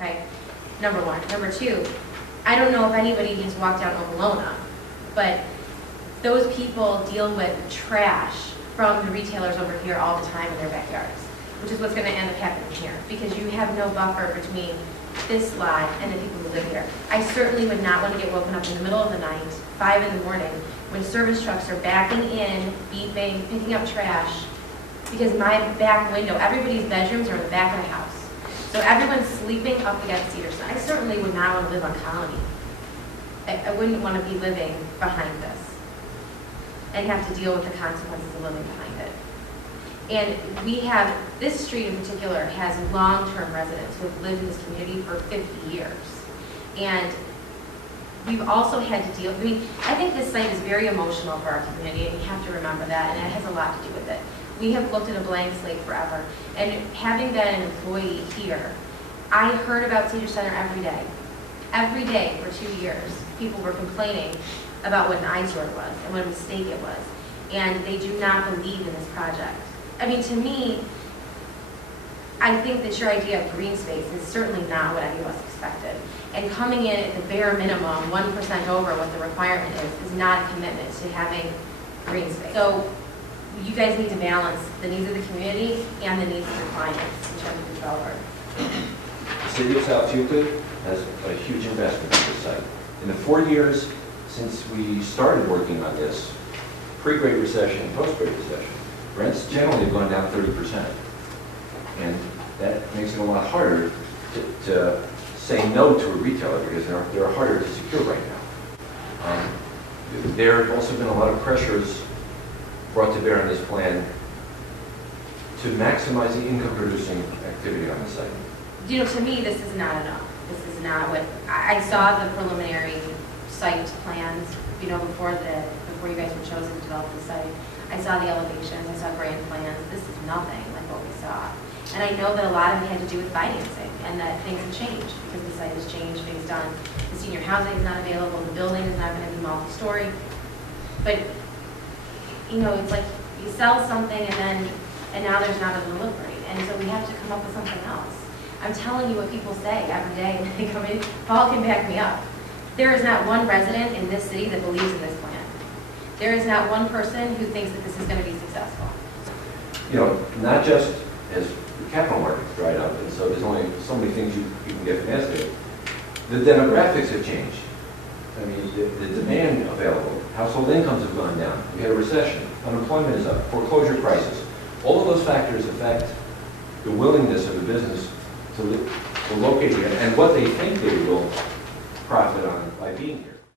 okay? Number one. Number two, I don't know if anybody has walked down Okolona, but those people deal with trash from the retailers over here all the time in their backyards, which is what's going to end up happening here, because you have no buffer between this lot and the people who live here. I certainly would not want to get woken up in the middle of the night, 5 in the morning, when service trucks are backing in, beeping, picking up trash, because my back window, everybody's bedrooms are in the back of the house. So everyone's sleeping up against Cedar. I certainly would not want to live on Colony. I wouldn't want to be living behind this and have to deal with the consequences of living behind it. And we have, this street in particular has long-term residents who have lived in this community for 50 years. And we've also had to deal, I think this site is very emotional for our community, and you have to remember that, and it has a lot to do with it. We have looked at a blank slate forever, and having been an employee here, I heard about Cedar Center every day. Every day for 2 years, people were complaining about what an eyesore it was and what a mistake it was, and they do not believe in this project. I mean, to me, I think that your idea of green space is certainly not what any of us expected. And coming in at the bare minimum, 1% over what the requirement is not a commitment to having green space. So you guys need to balance the needs of the community and the needs of your clients, whichever the developer. The City of South Euclid has a huge investment in this site. In the 4 years since we started working on this, pre-Great Recession and post-Great Recession, rents generally have gone down 30%. And that makes it a lot harder to say no to a retailer because they're harder to secure right now. There have also been a lot of pressures brought to bear on this plan to maximize the income-producing activity on the site. You know, to me, this is not enough. This is not what, I saw the preliminary site plans, you know, before you guys were chosen to develop the site. I saw the elevations, I saw grand plans. This is nothing like what we saw. And I know that a lot of it had to do with financing and that things have changed because the site has changed based on the senior housing is not available, the building is not going to be multi-story. But, you know, it's like you sell something and now there's not a delivery. And so we have to come up with something else. I'm telling you what people say every day when they come in. Paul can back me up. There is not one resident in this city that believes in this plan. There is not one person who thinks that this is going to be successful. You know, not just as the capital markets dried up, and so there's only so many things you can get financed with. The demographics have changed. I mean, the demand available, household incomes have gone down. We had a recession, unemployment is up, foreclosure crisis. All of those factors affect the willingness of the business to locate here and what they think they will profit on by being here.